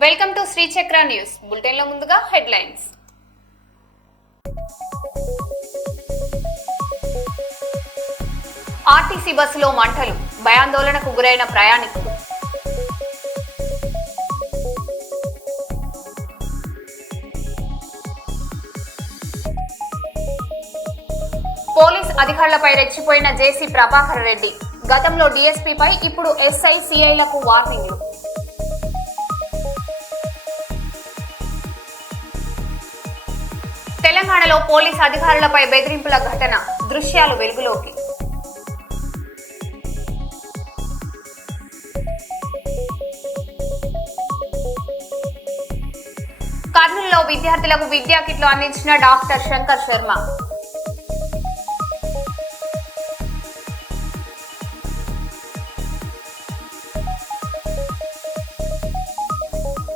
Welcome to Shri చక్ర news bulletin లో ముందుగా హెడ్లైన్స్. ఆర్టీసీ బస్సులో మంటలు, భయాందోళనకు గురైన ప్రయాణికులు. పోలీస్ అధికారులపై రెచ్చిపోయిన జేసీ ప్రభాకర్ రెడ్డి. గతంలో డీఎస్పీపై ఇప్పుడు ఎస్ఐ సిఐలకు వార్నింగ్లు. తెలంగాణలో పోలీస్ అధికారులపై బెదిరింపుల ఘటన, దృశ్యాలు వెలుగులోకి. కర్నూలులో విద్యార్థులకు విద్యా కిట్లు అందించిన డాక్టర్ శంకర్ శర్మ.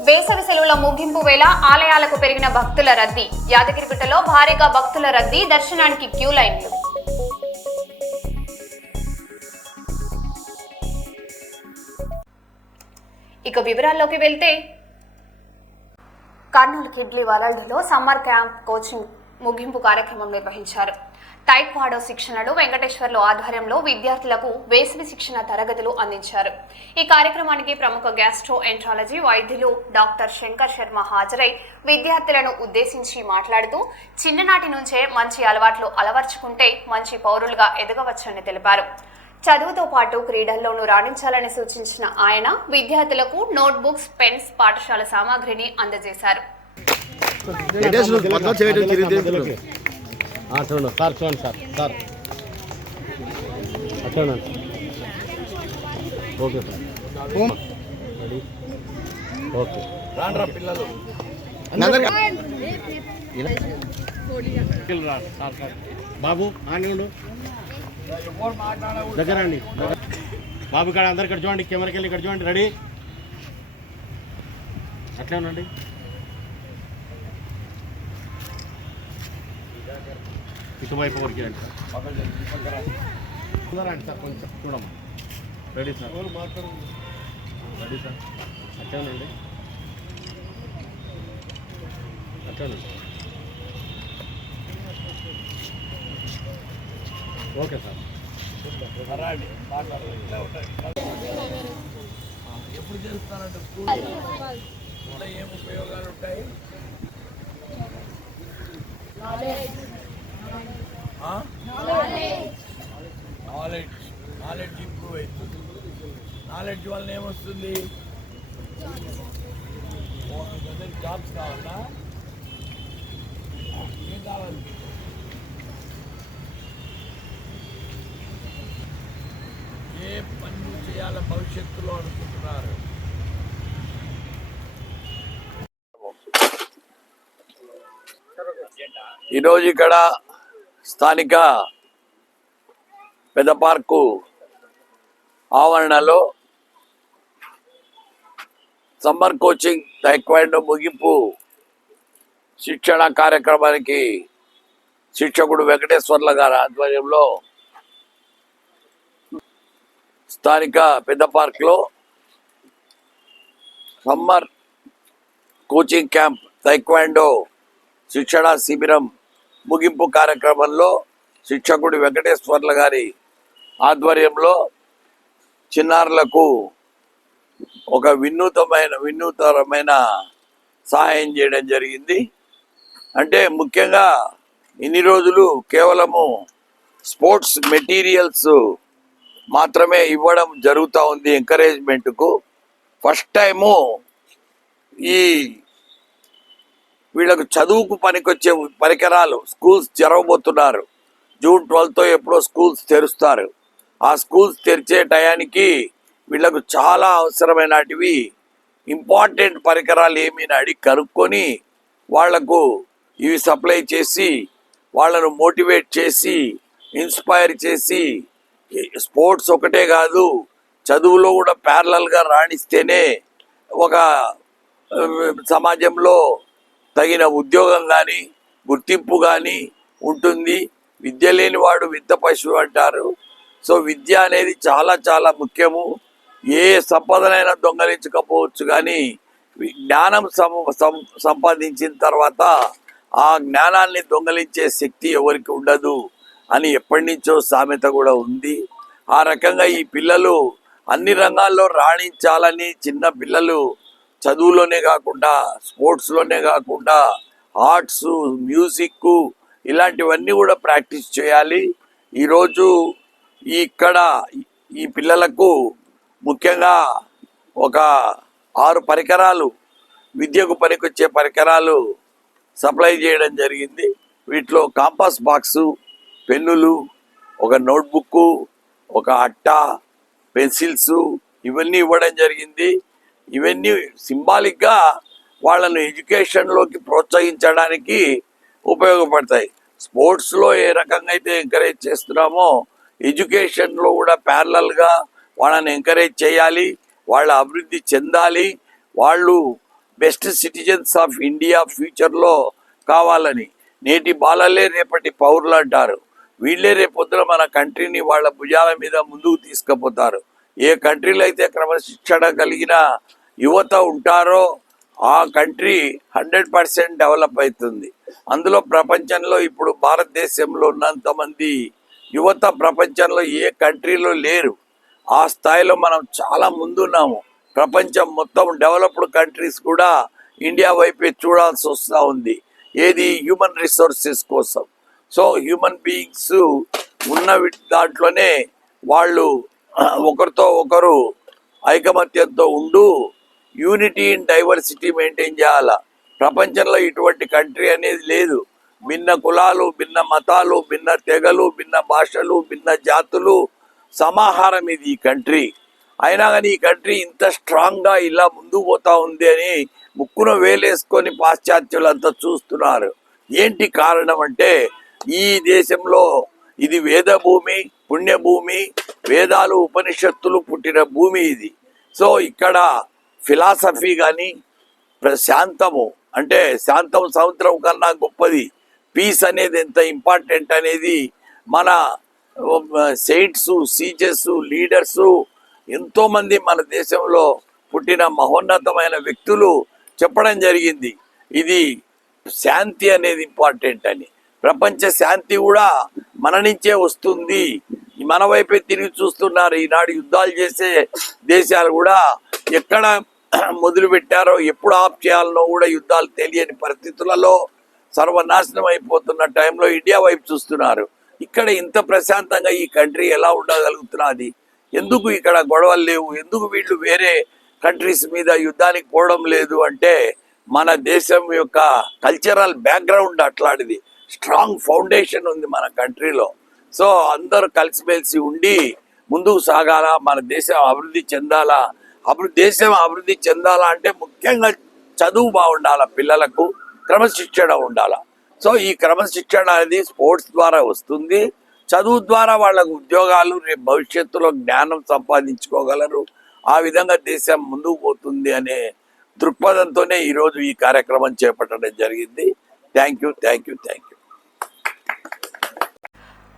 వేసవి సెలవుల ముగింపు వేళ ఆలయాలకు పెరిగిన భక్తుల రద్దీ. యాదగిరిగుట్టలో భారీగా భక్తుల రద్దీ, దర్శనానికి క్యూ లైన్లు. ఇక వివరాల్లోకి వెళ్తే, కర్నూలు కిడ్లీ వరల్డ్లో సమ్మర్ క్యాంప్ కోచింగ్ ముగింపు కార్యక్రమం నిర్వహించారు. టైక్వాడో శిక్షణలు వెంకటేశ్వర్లు ఆధ్వర్యంలో విద్యార్థులకు వేసవి శిక్షణ తరగతులు అందించారు. ఈ కార్యక్రమానికి ప్రముఖ గ్యాస్ట్రో ఎంట్రాలజీ వైద్యులు డాక్టర్ శంకర్ శర్మ హాజరై విద్యార్థులను ఉద్దేశించి మాట్లాడుతూ చిన్ననాటి నుంచే మంచి అలవాట్లు అలవర్చుకుంటే మంచి పౌరులుగా ఎదగవచ్చని తెలిపారు. చదువుతో పాటు క్రీడల్లోనూ రాణించాలని సూచించిన ఆయన విద్యార్థులకు నోట్బుక్స్, పెన్స్, పాఠశాల సామాగ్రిని అందజేశారు. చూడండి సార్, చూడండి సార్, సార్ చూడండి. ఓకే సార్, ఓకే రాండ్రా పిల్లలు బాబు ఆని ఉండు, దగ్గర అండి బాబు. ఇక్కడ అందరు ఇక్కడ చూడండి, కెమెరాకి వెళ్ళి ఇక్కడ చూడండి. రెడీ, అట్లే ఉండండి. ఇటువైపు వరకు రండి సార్, రండి సార్, కొంచెం చూడమ్మా. రెడీ సార్, రెడీ సార్, అట్లేనండి, అట్లేనండి. ఓకే సార్, ఎప్పుడు చేస్తారంటే స్కూల్ ఏం ఉపయోగాలు ఉంటాయి? నాలెడ్జ్ ఇంప్రూవ్ అవుతుంది. నాలెడ్జ్ వల్ల ఏమొస్తుంది? జాబ్స్ కావాలా? ఏం కావాలి? ఏ పని చేయాలో భవిష్యత్తులో అనుకుంటున్నారు? ఈరోజు ఇక్కడ స్థానిక పెద్ద పార్కు ఆవరణలో సమ్మర్ కోచింగ్ టైక్వాండో ముగింపు శిక్షణ కార్యక్రమానికి శిక్షకుడు వెంకటేశ్వర్ల గారి ఆధ్వర్యంలో స్థానిక పెద్ద పార్క్లో సమ్మర్ కోచింగ్ క్యాంప్ టైక్వాండో శిక్షణ శిబిరం ముగింపు కార్యక్రమంలో శిక్షకుడు వెంకటేశ్వర్ల గారి ఆధ్వర్యంలో చిన్నారులకు ఒక వినూతనమైన సహాయం చేయడం జరిగింది. అంటే ముఖ్యంగా ఇన్ని రోజులు కేవలము స్పోర్ట్స్ మెటీరియల్స్ మాత్రమే ఇవ్వడం జరుగుతూ ఉంది ఎంకరేజ్మెంట్కు. ఫస్ట్ టైము ఈ వీళ్ళకు చదువుకు పనికొచ్చే పరికరాలు స్కూల్స్ తెరవబోతున్నారు. జూన్ 12తో ఎప్పుడో స్కూల్స్ తెరుస్తారు. ఆ స్కూల్స్ తెరిచే టయానికి వీళ్ళకు చాలా అవసరమైనటివి ఇంపార్టెంట్ పరికరాలు ఏమీ అడిగి కనుక్కొని వాళ్లకు ఇవి సప్లై చేసి వాళ్ళను మోటివేట్ చేసి ఇన్స్పైర్ చేసి స్పోర్ట్స్ ఒకటే కాదు చదువులో కూడా ప్యారలల్గా రాణిస్తేనే ఒక సమాజంలో తగిన ఉద్యోగం కానీ గుర్తింపు కానీ ఉంటుంది. విద్య లేని వాడు విద్య పశువు అంటారు. సో విద్య అనేది చాలా చాలా ముఖ్యము. ఏ సంపదనైనా దొంగలించకపోవచ్చు కానీ జ్ఞానం సంపాదించిన తర్వాత ఆ జ్ఞానాన్ని దొంగలించే శక్తి ఎవరికి ఉండదు అని ఎప్పటి నుంచో సామెత కూడా ఉంది. ఆ రకంగా ఈ పిల్లలు అన్ని రంగాల్లో రాణించాలని చిన్న పిల్లలు చదువులోనే కాకుండా స్పోర్ట్స్లోనే కాకుండా ఆర్ట్స్, మ్యూజిక్ ఇలాంటివన్నీ కూడా ప్రాక్టీస్ చేయాలి. ఈరోజు ఇక్కడ ఈ పిల్లలకు ముఖ్యంగా ఒక 6 పరికరాలు, విద్యకు పనికొచ్చే పరికరాలు సప్లై చేయడం జరిగింది. వీటిలో కాంపాస్ బాక్సు, పెన్నులు, ఒక నోట్బుక్, ఒక అట్ట, పెన్సిల్స్ ఇవన్నీ ఇవ్వడం జరిగింది. ఇవన్నీ సింబాలిక్గా వాళ్ళను ఎడ్యుకేషన్లోకి ప్రోత్సహించడానికి ఉపయోగపడతాయి. స్పోర్ట్స్లో ఏ రకంగా అయితే ఎంకరేజ్ చేస్తున్నామో ఎడ్యుకేషన్లో కూడా ప్యారలల్గా వాళ్ళని ఎంకరేజ్ చేయాలి, వాళ్ళ అభివృద్ధి చెందాలి, వాళ్ళు బెస్ట్ సిటిజన్స్ ఆఫ్ ఇండియా ఫ్యూచర్లో కావాలని. నేటి బాలలే రేపటి పౌరులు అంటారు. వీళ్ళే రేపొద్దున మన కంట్రీని వాళ్ళ భుజాల మీద ముందుకు తీసుకుపోతారు. ఏ కంట్రీలో అయితే క్రమశిక్షణ కలిగిన యువత ఉంటారో ఆ కంట్రీ 100% డెవలప్ అవుతుంది. అందులో ప్రపంచంలో ఇప్పుడు భారతదేశంలో ఉన్నంతమంది యువత ప్రపంచంలో ఏ కంట్రీలో లేరు. ఆ స్థాయిలో మనం చాలా ముందున్నాము. ప్రపంచం మొత్తం డెవలప్డ్ కంట్రీస్ కూడా ఇండియా వైపే చూడాల్సి వస్తూ ఉంది. ఏది? హ్యూమన్ రిసోర్సెస్ కోసం. సో హ్యూమన్ బీయింగ్స్ ఉన్న దాంట్లోనే వాళ్ళు ఒకరితో ఒకరు ఐకమత్యంతో ఉండు యూనిటీ ఇన్ డైవర్సిటీ మెయింటైన్ చేయాలా. ప్రపంచంలో ఇటువంటి కంట్రీ అనేది లేదు. భిన్న కులాలు, భిన్న మతాలు, భిన్న తెగలు, భిన్న భాషలు, భిన్న జాతులు సమాహారం ఇది ఈ కంట్రీ. అయినా కానీ ఈ కంట్రీ ఇంత స్ట్రాంగ్గా ఇలా ముందుకు పోతా ఉంది అని ముక్కున వేలేసుకొని పాశ్చాత్యులంతా చూస్తున్నారు. ఏంటి కారణం అంటే ఈ దేశంలో ఇది వేద భూమి, పుణ్యభూమి, వేదాలు ఉపనిషత్తులు పుట్టిన భూమి ఇది. సో ఇక్కడ ఫిలాసఫీ కానీ శాంతము అంటే శాంతం సముద్రం కన్నా గొప్పది. పీస్ అనేది ఎంత ఇంపార్టెంట్ అనేది మన సెయింట్స్, సీజెస్, లీడర్సు ఎంతోమంది మన దేశంలో పుట్టిన మహోన్నతమైన వ్యక్తులు చెప్పడం జరిగింది. ఇది శాంతి అనేది ఇంపార్టెంట్ అని. ప్రపంచ శాంతి కూడా మన నుంచే వస్తుంది. మన వైపే తిరిగి చూస్తున్నారు. ఈనాడు యుద్ధాలు చేసే దేశాలు కూడా ఎక్కడ మొదలు పెట్టారో ఎప్పుడు ఆఫ్ చేయాలనో కూడా యుద్ధాలు తెలియని పరిస్థితులలో సర్వనాశనం అయిపోతున్న టైంలో ఇండియా వైపు చూస్తున్నారు. ఇక్కడ ఇంత ప్రశాంతంగా ఈ కంట్రీ ఎలా ఉండగలుగుతున్నది? ఎందుకు ఇక్కడ గొడవలు లేవు? ఎందుకు వీళ్ళు వేరే కంట్రీస్ మీద యుద్ధానికి పోవడం లేదు అంటే మన దేశం యొక్క కల్చరల్ బ్యాక్గ్రౌండ్ అట్లాంటిది. స్ట్రాంగ్ ఫౌండేషన్ ఉంది మన కంట్రీలో. సో అందరూ కలిసిమెలిసి ఉండి ముందుకు సాగాల. మన దేశం అభివృద్ధి చెందాలా. దేశం అభివృద్ధి చెందాలా అంటే ముఖ్యంగా చదువు బాగుండాల, పిల్లలకు క్రమశిక్షణ ఉండాలా. సో ఈ క్రమశిక్షణ అనేది స్పోర్ట్స్ ద్వారా వస్తుంది. చదువు ద్వారా వాళ్ళకు ఉద్యోగాలు, రేపు భవిష్యత్తులో జ్ఞానం సంపాదించుకోగలరు. ఆ విధంగా దేశం ముందుకు పోతుంది అనే దృక్పథంతోనే ఈరోజు ఈ కార్యక్రమం చేపట్టడం జరిగింది. Thank you.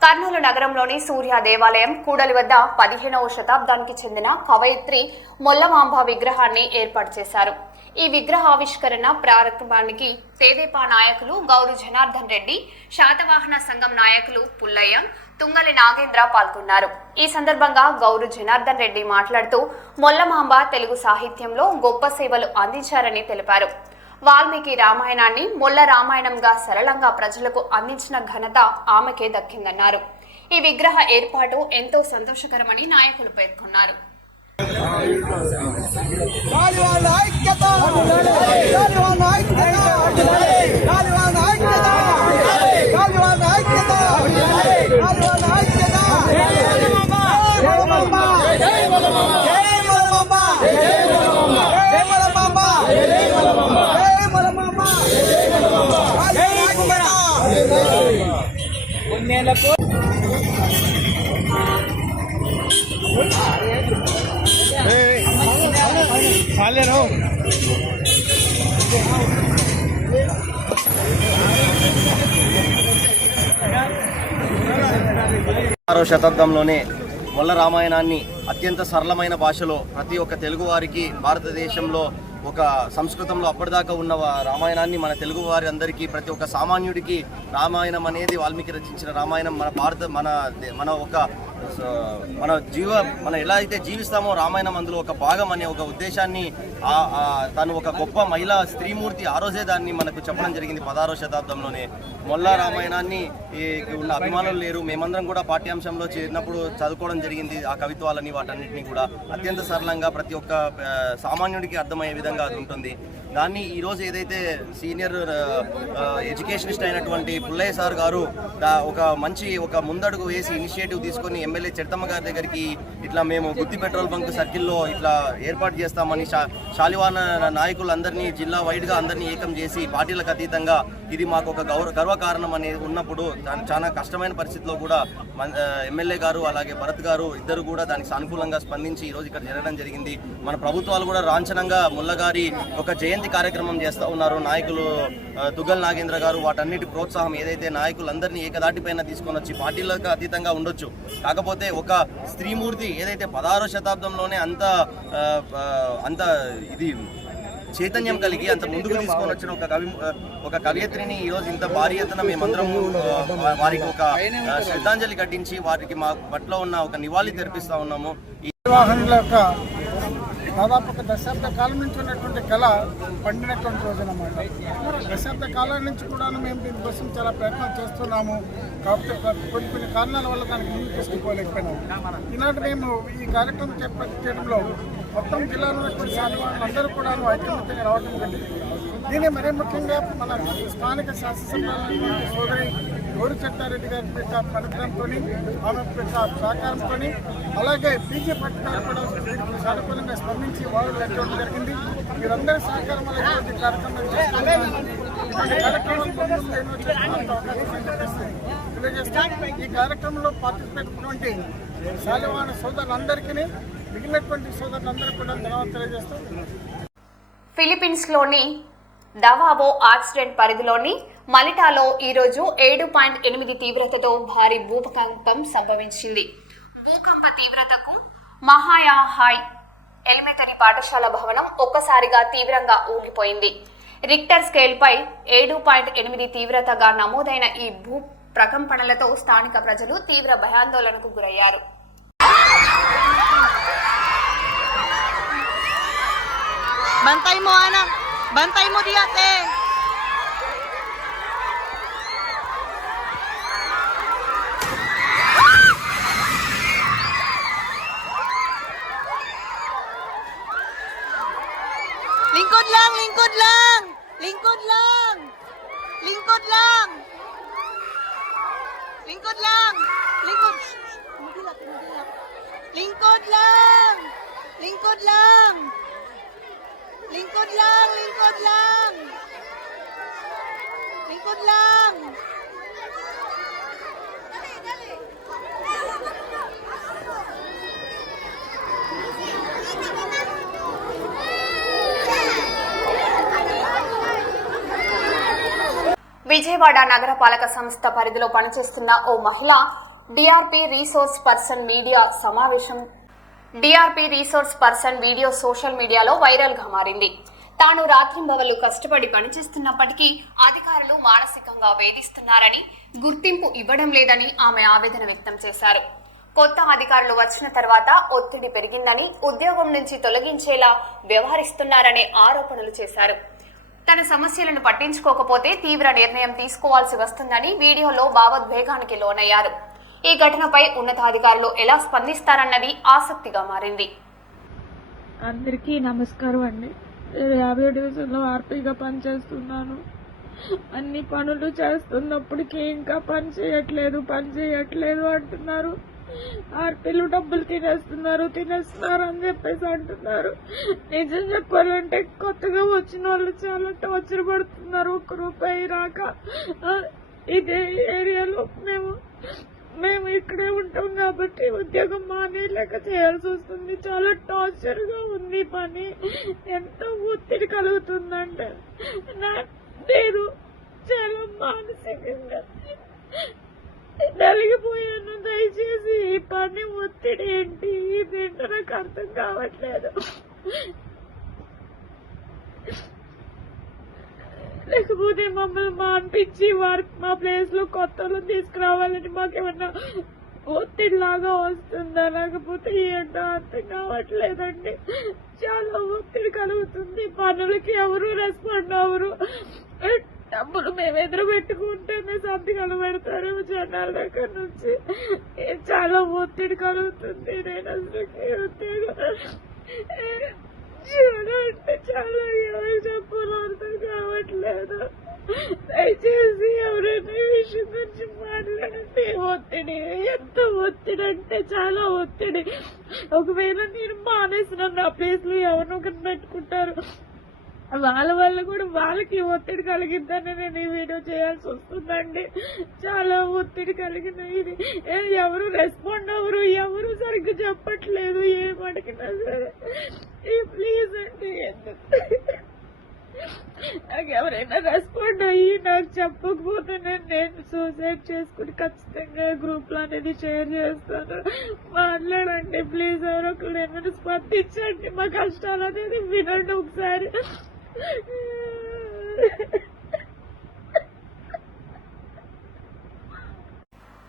కర్నూలు నగరంలోని సూర్య దేవాలయం కూడలి వద్ద 15వ శతాబ్దానికి చెందిన కవయిత్రి మొల్లమాంబ విగ్రహాన్ని ఏర్పాటు చేశారు. ఈ విగ్రహావిష్కరణ ప్రారంభానికి తెదేపా నాయకులు గౌరు జనార్దన్ రెడ్డి, శాతవాహన సంఘం నాయకులు పుల్లయ్య, తుంగలి నాగేంద్ర పాల్గొన్నారు. ఈ సందర్భంగా గౌరు జనార్దన్ రెడ్డి మాట్లాడుతూ మొల్లమాంబ తెలుగు సాహిత్యంలో గొప్ప సేవలు అందించారని తెలిపారు. వాల్మీకి రామాయణాన్ని మొల్ల రామాయణంగా సరళంగా ప్రజలకు అందించిన ఘనత ఆమెకే దక్కిందన్నారు. ఈ విగ్రహ ఏర్పాటు ఎంతో సంతోషకరమని నాయకులు పేర్కొన్నారు. ఆరవ శతాబ్దంలోనే మొల్ల రామాయణాన్ని అత్యంత సరళమైన భాషలో ప్రతి ఒక్క తెలుగువారికి భారతదేశంలో ఒక సంస్కృతంలో అప్పటిదాకా ఉన్న రామాయణాన్ని మన తెలుగు వారి అందరికీ, ప్రతి ఒక్క సామాన్యుడికి రామాయణం అనేది వాల్మీకి రచించిన రామాయణం మనం ఎలా అయితే జీవిస్తామో రామాయణం అందులో ఒక భాగం అనే ఒక ఉద్దేశాన్ని తను ఒక గొప్ప మహిళా స్త్రీమూర్తి ఆ రోజే దాన్ని మనకు చెప్పడం జరిగింది 16వ శతాబ్దంలోనే. మొల్లా రామాయణాన్ని ఉన్న అభిమానులు లేరు, మేమందరం కూడా పాఠ్యాంశంలో చిన్నప్పుడు చదువుకోవడం జరిగింది. ఆ కవిత్వాలని వాటన్నిటిని కూడా అత్యంత సరళంగా ప్రతి ఒక్క సామాన్యుడికి అర్థమయ్యే విధంగా అది ఉంటుంది. దాన్ని ఈరోజు ఏదైతే సీనియర్ ఎడ్యుకేషనిస్ట్ అయినటువంటి పుల్లయ్య సార్ గారు ఒక ముందడుగు వేసి ఇనిషియేటివ్ తీసుకొని ఎమ్మెల్యే చెడతమ్మ గారి దగ్గరికి ఇట్లా మేము గుత్తి పెట్రోల్ బంక్ సర్కిల్లో ఇట్లా ఏర్పాటు చేస్తామని శాలివాన నాయకులందరినీ జిల్లా వైడ్గా అందరినీ ఏకం చేసి పార్టీలకు అతీతంగా ఇది మాకు ఒక గర్వకారణం అనేది ఉన్నప్పుడు చాలా కష్టమైన పరిస్థితిలో కూడా ఎమ్మెల్యే గారు అలాగే భరత్ గారు ఇద్దరు కూడా దానికి సానుకూలంగా స్పందించి ఈరోజు ఇక్కడ జరగడం జరిగింది. మన ప్రభుత్వాలు కూడా లాంఛనంగా ముల్లగారి ఒక జయంతి కార్యక్రమం చేస్తూ ఉన్నారు. నాయకులు తుగ్గల్ నాగేంద్ర గారు వాటన్నిటి ప్రోత్సాహం ఏదైతే నాయకులందరినీ ఏకదాటిపైన తీసుకొని వచ్చి పార్టీలకు అతీతంగా ఉండొచ్చు, కాకపోతే ఒక స్త్రీమూర్తి ఏదైతే 16వ శతాబ్దంలోనే అంత ఇది చైతన్యం కలిగి అంత ముందుకు తీసుకొని వచ్చిన ఒక కవయిత్రిని ఈరోజు ఇంత భారీ ఎత్తున మేమందరం వారికి ఒక శ్రద్ధాంజలి ఘటించి వారికి మా పట్ల ఉన్న ఒక నివాళి తెరిపిస్తా ఉన్నాము. ఈ నిర్వహణల యొక్క దాదాపు ఒక దశాబ్ద కాలం నుంచి ఉన్నటువంటి కళ పండినటువంటి రోజు అన్నమాట. దశాబ్ద కాలం నుంచి కూడా మేము దీనికోసం చాలా ప్రయత్నం చేస్తున్నాము. కాకపోతే కొన్ని కారణాల వల్ల దానికి ముందుకు తీసుకుపోలేకపోయినాము. ఈనాటి మేము ఈ కార్యక్రమం చేయడంలో మొత్తం జిల్లాలో ఉన్నటువంటి శాలివాహనులు అందరూ కూడా ఐకమత్యంగా రావడం జరిగింది. దీన్ని మరీ ముఖ్యంగా మన స్థానిక శాసనసభ్యుల సోదరి గౌరి చట్టారెడ్డి గారి యొక్క పరికరంతో ఆమె యొక్క సహకారంతో అలాగే పీజీ భట్ గారు కూడా సానుకూలంగా స్పందించి వాళ్ళు పెట్టడం జరిగింది. మీరందరి సహకారం వల్ల కార్యక్రమం తెలియజేస్తాం. ఈ కార్యక్రమంలో పార్టిసిపేట్ అయినటువంటి శాలివాహన సోదరులందరికీ మిగిలినటువంటి సోదరులందరికీ కూడా ధన్యవాదాలు తెలియజేస్తాం. ఫిలిప్పీన్స్లోని దవావో యాక్సిడెంట్ పరిధిలోని మలిటాలో ఈరోజు 7.8 తీవ్రతతో భారీ భూకంపం సంభవించింది. భూకంప తీవ్రతకు మహాయాహాయ్ ఎలిమెంటరీ పాఠశాల భవనం ఒక్కసారిగా తీవ్రంగా ఊగిపోయింది. రిక్టర్ స్కేల్పై 7.8 తీవ్రతగా నమోదైన ఈ భూ ప్రకంపనలతో స్థానిక ప్రజలు తీవ్ర భయాందోళనకు గురయ్యారు. Bantay mo, anak. Bantay mo di ate. Lingkod lang, lingkod lang. Lingkod lang. Lingkod lang. Lingkod lang. Lingkod. Mugilak, mugilak. Lingkod lang. Lingkod lang. Lingkod lang, lingkod lang. Lingkod lang. Dali, dali. Vijayawada నగరపాలక సంస్థ పరిధిలో పనిచేస్తున్న ఓ మహిళ DRP resource person video social మీడియాలో viral గా మారింది. తాను రాత్రింబవళ్లు కష్టపడి పనిచేస్తున్నప్పటికీ అధికారులు మానసికంగా వేధిస్తున్నారని, గుర్తింపు ఇవ్వడం లేదని ఆమె ఆవేదన వ్యక్తం చేశారు. కొత్త అధికారులు వచ్చిన తర్వాత ఒత్తిడి పెరిగిందని, ఉద్యోగం నుంచి తొలగించేలా వ్యవహరిస్తున్నారనే ఆరోపణలు చేశారు. తన సమస్యలను పట్టించుకోకపోతే తీవ్ర నిర్ణయం తీసుకోవాల్సి వస్తుందని వీడియోలో భావోద్వేగానికి లోనయ్యారు. ఈ ఘటనపై ఉన్నతాధికారులు ఎలా స్పందిస్తారన్నది ఆసక్తిగా మారింది. అందరికీ నమస్కారం అండి. 50 డివిజన్లో ఆర్పీగా పనిచేస్తున్నాను. అన్ని పనులు చేస్తున్నప్పటికీ ఇంకా పని చేయట్లేదు అంటున్నారు. ఆర్పీలు డబ్బులు తినేస్తున్నారు అని చెప్పేసి అంటున్నారు. నిజం చెప్పాలంటే కొత్తగా వచ్చిన వాళ్ళు చాలా టార్చర్ పడుతున్నారు. 1 రూపాయి రాక ఇదే ఏరియాలో మేము ఇక్కడే ఉంటాం కాబట్టి ఉద్యోగం మానేలేక చేయాల్సి వస్తుంది. చాలా టార్చర్ గా ఉంది పని. ఎంత ఒత్తిడి కలుగుతుందంటే నేను చాలా మానసికంగా నలిగిపోయాను. దయచేసి ఈ పని ఒత్తిడి ఏంటి ఇదేంటో నాకు అర్థం కావట్లేదు. లేకపోతే మమ్మల్ని మాన్పించి మా ప్లేస్ లో కొత్త తీసుకురావాలని మాకేమన్నా ఒత్తిడి లాగా వస్తుందా, లేకపోతే ఏంటో అర్థం కావట్లేదండి. చాలా ఒత్తిడి కలుగుతుంది. పనులకి ఎవరు రెస్పాండ్ అవ్వరు. డబ్బులు మేము ఎదురు పెట్టుకుంటేనే సంతకాలు పెడతారు జనాల దగ్గర నుంచి. చాలా ఒత్తిడి కలుగుతుంది. నేను అసలు చాలా అంటే చాలా ఎవరికి చెప్పాలో అర్థం కావట్లేదు. దయచేసి ఎవరైనా ఈ విషయం గురించి మాట్లాడండి. ఒత్తిడి, ఎంత ఒత్తిడి అంటే చాలా ఒత్తిడి. ఒకవేళ నేను మానేసిన నా ప్లేస్ లో ఎవరినో ఒకరిని పెట్టుకుంటారు. వాళ్ళ వల్ల కూడా వాళ్ళకి ఒత్తిడి కలిగిద్దని నేను ఈ వీడియో చేయాల్సి వస్తుందండి. చాలా ఒత్తిడి కలిగిన ఇది. ఎవరు రెస్పాండ్ అవ్వరు, ఎవరు సరిగ్గా చెప్పట్లేదు ఏమడిగినా సరే. ప్లీజ్ అండి, నాకు ఎవరైనా రెస్పాండ్ అయ్యి నాకు చెప్పకపోతే నేను సూసైడ్ చేసుకుని ఖచ్చితంగా గ్రూప్ లో అనేది షేర్ చేస్తాను. మాట్లాడండి ప్లీజ్. ఎవరో ఒకరు ఏమైనా స్పందించండి. మా కష్టాలు అనేది వినండి ఒకసారి.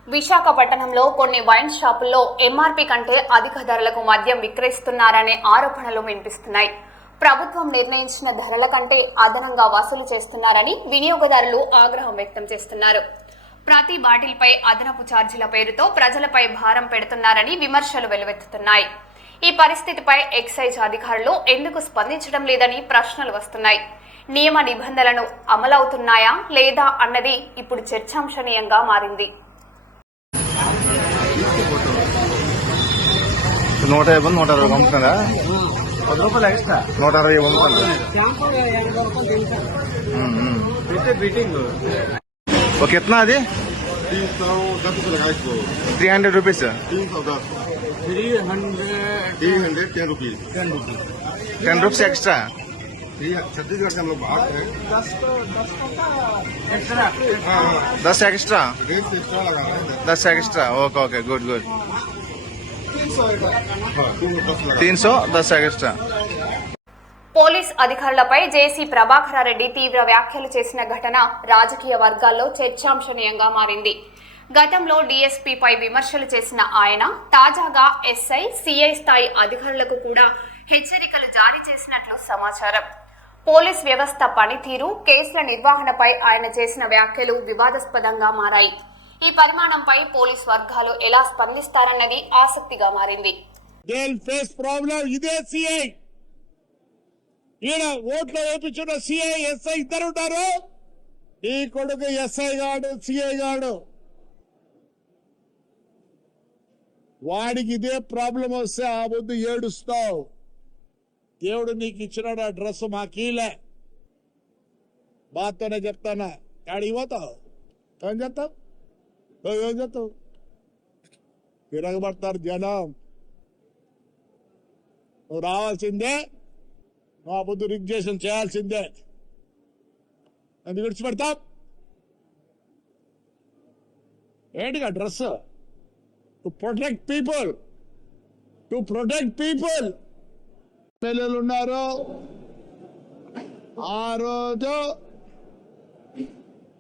విశాఖపట్నంలో కొన్ని వైన్ షాపుల్లో ఎంఆర్పీ కంటే అధిక ధరలకు మద్యం విక్రయిస్తున్నారనే ఆరోపణలు వినిపిస్తున్నాయి. ప్రభుత్వం నిర్ణయించిన ధరల కంటే అదనంగా వసూలు చేస్తున్నారని వినియోగదారులు ఆగ్రహం వ్యక్తం చేస్తున్నారు. ప్రతి బాటిల్పై అదనపు ఛార్జీల పేరుతో ప్రజలపై భారం పెడుతున్నారని విమర్శలు వెల్లువెత్తుతున్నాయి. ఈ పరిస్థితిపై ఎక్సైజ్ అధికారులు ఎందుకు స్పందించడం లేదని ప్రశ్నలు వస్తున్నాయి. నియమ నిబంధనలు అమలవుతున్నాయా లేదా అన్నది ఇప్పుడు చర్చాంశనీయంగా మారింది. 150 160 పంపుతుందా? 10 రూపాయలు ఎక్స్ట్రా 160 పంపుతుంది. ఓకే कितना అది 300 రూపీస్ 10 రూపీస్ ఎక్స్ట్రా. छत्तीसगढ़ से हम लोग बाहर हैं 10 एक्स्ट्रा रेट से एक्स्ट्रा लगा रहे हैं 10 extra. Okay okay good good 300 10 extra. Police అధికారులపై జేసీ ప్రభాకరారెడ్డి తీవ్ర వ్యాఖ్యలు చేసిన ఘటన రాజకీయ వర్గాల్లో చర్చాంశనీయంగా మారింది. గతంలో డీఎస్పీపై విమర్శలు చేసిన ఆయన తాజాగా ఎస్ఐ, సిఐ స్థాయి అధికారులకు కూడా హెచ్చరికలు జారీ చేసినట్లు సమాచారం. పోలీస్ వ్యవస్థ పనితీరు, కేసుల నిర్వహణపై ఆయన చేసిన వ్యాఖ్యలు వివాదాస్పదంగా మారాయి. ఈ పరిమాణంపై పోలీస్ వర్గాలు ఎలా స్పందిస్తారన్నది ఆసక్తిగా మారింది. ఇదే సిఐ ఈయన ఓట్లో వేపించిన సిఐ, ఎస్ఐ ఇద్దరు ఉంటారు. ఈ కొడుకు ఎస్ఐ గాడు, సిఐ గాడు. వాడికి ఇదే ప్రాబ్లం వస్తే ఆ వద్దు ఏడుస్తావు. దేవుడు నీకు ఇచ్చినాడు ఆ డ్రెస్ మాకీలే. బాతోనే చెప్తానా, కాడికి పోతావు ఏం చేస్తావు, ఏం చేస్తావు? తిరగబడతారు జనం. నువ్వు రావాల్సిందే, మా బుద్ధు రిగ్జేషన్ చేయాల్సిందే. ఎందుకు విడిచిపెడతావు? ఏంటిగా dress to protect people, to protect people. ఎమ్మెల్యేలు ఉన్నారు. ఆ రోజు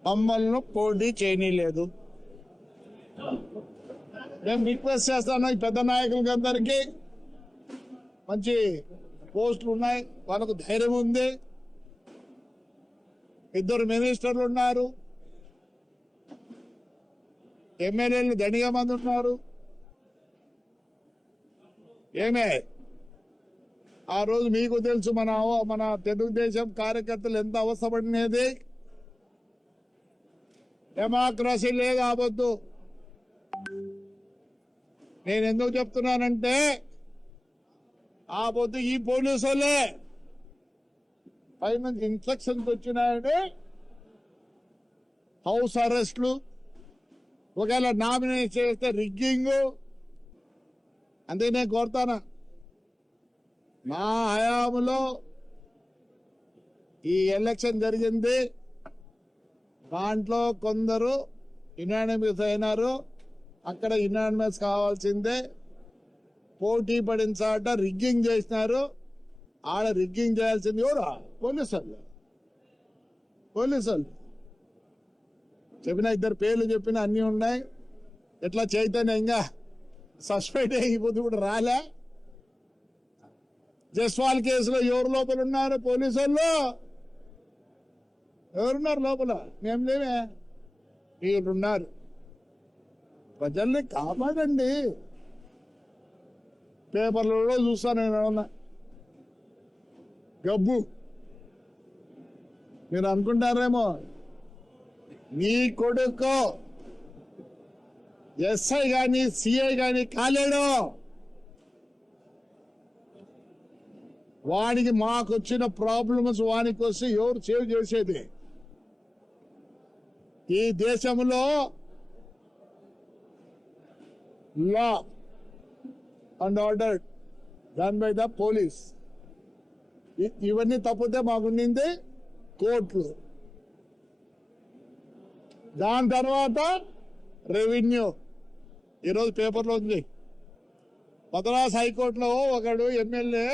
మమ్మల్ని పోటీ చేయనీయలేదు. నేను రిక్వెస్ట్ చేస్తాను ఈ పెద్ద నాయకులకి అందరికీ, మంచి పోస్టులు ఉన్నాయి, వాళ్ళకు ధైర్యం ఉంది. 2 మినిస్టర్లు ఉన్నారు, ఎమ్మెల్యేలు దండిగా మంది ఉన్నారు. ఏమే ఆ రోజు మీకు తెలుసు మన తెలుగుదేశం కార్యకర్తలు ఎంత అవసరపడినది. డెమోక్రసీ లేదు ఆవద్దు. నేను ఎందుకు చెప్తున్నానంటే ఆ పొద్దు ఈ పోలీసు వాళ్ళే పైన ఇన్స్ట్రక్షన్స్ వచ్చినాయని హౌస్ అరెస్టులు, ఒకవేళ నామినేట్ చేస్తే రిగ్గింగ్. అందుకే నేను కోరుతాను, నా హయాంలో ఈ ఎలక్షన్ జరిగింది, దాంట్లో కొందరు యునానిమస్ అయినారు. అక్కడ యునానిమస్ కావాల్సిందే. పోటీ పడిన చాట రిగ్గింగ్ చేసినారు. ఆడ రిగ్గింగ్ చేయాల్సింది ఎవరు? పోలీసు వాళ్ళు. పోలీసులు చెప్పిన, ఇద్దరు పేర్లు చెప్పిన, అన్నీ ఉన్నాయి. ఎట్లా చైతన్య ఇంకా సస్పెండ్ అయిపోతే కూడా రాలే. జస్వాల్ కేసులో ఎవరు లోపల ఉన్నారు? పోలీసు వాళ్ళు ఎవరున్నారు లోపల? మేము లేమే, వీళ్ళున్నారు. ప్రజల్ని కాపాడండి. పేపర్లలో చూస్తాను నేను గబ్బు. మీరు అనుకుంటారేమో నీ కొడుకు ఎస్ఐ గాని సిఐ గాని కాలేడు. వాడికి మాకు వచ్చిన ప్రాబ్లమ్స్ వానికి వస్తే ఎవరు సేవ్ చేసేది? ఈ దేశంలో law and order done by the police. ఇవన్నీ తప్పితే మాకుండింది కోర్టులు, దాని తర్వాత రెవెన్యూ. ఈరోజు పేపర్లో ఉంది, మద్రాస్ హైకోర్టులో ఒకడు ఎమ్మెల్యే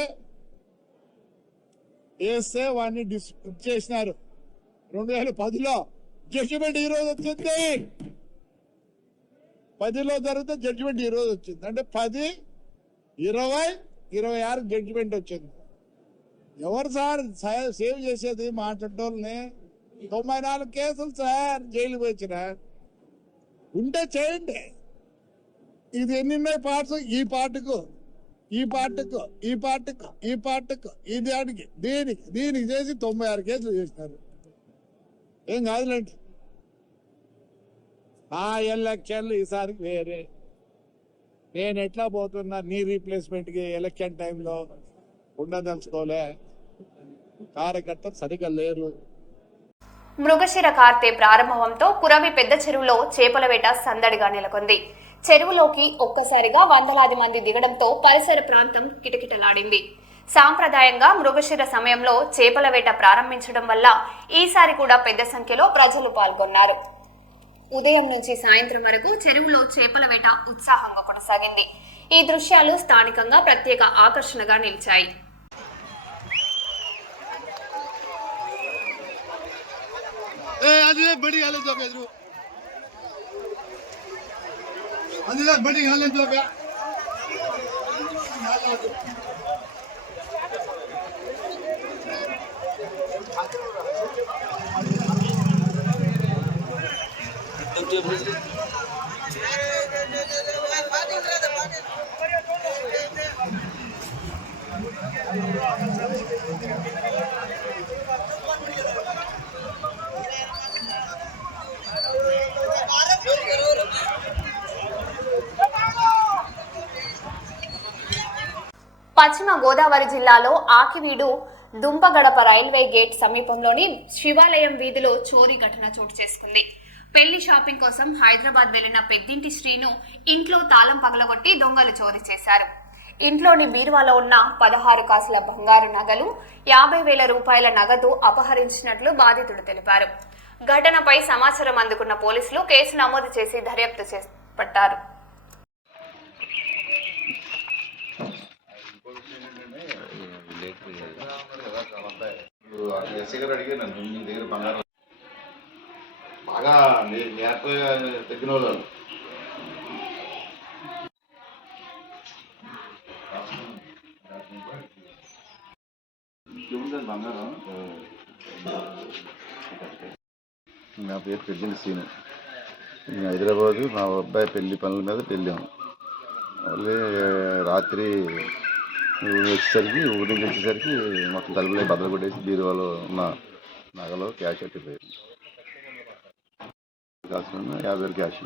వేస్తే వాడిని డిస్మిస్ చేసినారు 2010లో. జడ్జిమెంట్ ఈరోజు వచ్చింది. 10లో జరిగితే జడ్జిమెంట్ ఈరోజు వచ్చింది. అంటే 10, 20, 26 జడ్జిమెంట్ వచ్చింది. ఎవరు సార్ సేవ్ చేసేది? మాట్లాడటోళ్ళని 94 కేసులు సార్ జైలు వచ్చిన ఉంటే చేయండి. ఇది ఎన్ని ఉన్నాయి పార్ట్స్? ఈ పార్టుకు, ఈ పార్టుకు, ఈ పార్టుకు, ఈ పార్టుకు, ఈ దానికి, దీనికి చేసి 96 కేసులు చేసినారు. ఏం కాదులేండి. ఆ ఎలక్షన్లు ఈసారికి వేరే. నేను ఎట్లా పోతున్నా నీ రీప్లేస్మెంట్కి ఎలక్షన్ టైంలో ఉండదలుచుకోలే. కార్యకర్తలు సరిగ్గా లేరు. మృగశిర కార్తె ప్రారంభంతో కురవి పెద్ద చెరువులో చేపల వేట సందడిగా నెలకొంది. చెరువులోకి ఒక్కసారిగా వందలాది మంది దిగడంతో పరిసర ప్రాంతం కిటకిటలాడింది. సాంప్రదాయంగా మృగశిర సమయంలో చేపల వేట ప్రారంభించడం వల్ల ఈసారి కూడా పెద్ద సంఖ్యలో ప్రజలు పాల్గొన్నారు. ఉదయం నుంచి సాయంత్రం వరకు చెరువులో చేపల వేట ఉత్సాహంగా కొనసాగింది. ఈ దృశ్యాలు స్థానికంగా ప్రత్యేక ఆకర్షణగా నిలిచాయి. పశ్చిమ గోదావరి జిల్లాలో ఆకివీడు దుంపగడప రైల్వే గేట్ సమీపంలోని శివాలయం వీధిలో చోరీ ఘటన చోటు చేసుకుంది. పెళ్లి షాపింగ్ కోసం హైదరాబాద్ వెళ్లిన పెద్దింటి శ్రీను ఇంట్లో తాళం పగలగొట్టి దొంగలు చోరీ చేశారు. ఇంట్లోని బీరువాలో ఉన్న 16 కాసుల బంగారు నగలు, 50,000 రూపాయల నగదు అపహరించినట్లు బాధితుడు తెలిపారు. ఘటనపై సమాచారం అందుకున్న పోలీసులు కేసు నమోదు చేసి దర్యాప్తు చేపట్టారు. బాగా నేర్ప తగ్గిన వాళ్ళు బంగారం. నా పేరు పెద్దింటి సీను. నేను హైదరాబాదు మా అబ్బాయి పెళ్లి పనుల మీద వెళ్ళాము. మళ్ళీ రాత్రి వచ్చేసరికి ఊరి నుంచి వచ్చేసరికి మొత్తం తలుపులే బద్దలు కొట్టేసి బీరువాలో ఉన్న నగలు క్యాష్ ఎట్టిపోయారు. కాసు 50,000 క్యాష్.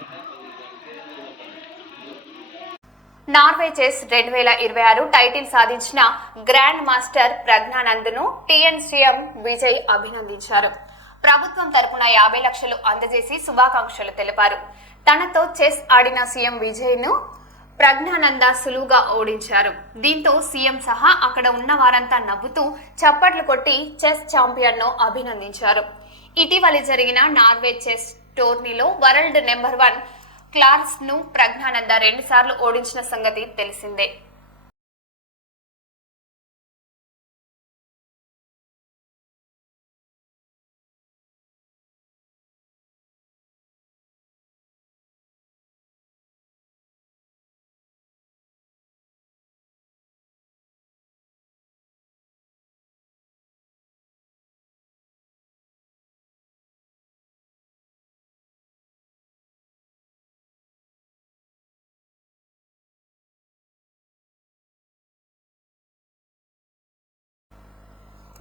నార్వే చెస్ 2026 టైటిల్ సాధించిన గ్రాండ్ మాస్టర్ ప్రజ్ఞానంద్ను టీఎన్ సీఎం విజయ్ అభినందించారు. ప్రభుత్వం తరపున 50 లక్షలు అందజేసి శుభాకాంక్షలు తెలిపారు. తనతో చెస్ ఆడిన సీఎం విజయ్ను ప్రజ్ఞానంద సులువుగా ఓడించారు. దీంతో సీఎం సహా అక్కడ ఉన్న వారంతా నవ్వుతూ చప్పట్లు కొట్టి చెస్ ఛాంపియన్ ను అభినందించారు. ఇటీవల జరిగిన నార్వే చెస్ టోర్నీలో వరల్డ్ నెంబర్ 1 క్లార్క్స్ ను ప్రజ్ఞానంద 2 సార్లు ఓడించిన సంగతి తెలిసిందే.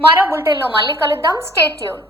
మరో బులెటిన్లో మళ్ళీ కలుద్దాం. Stay tune.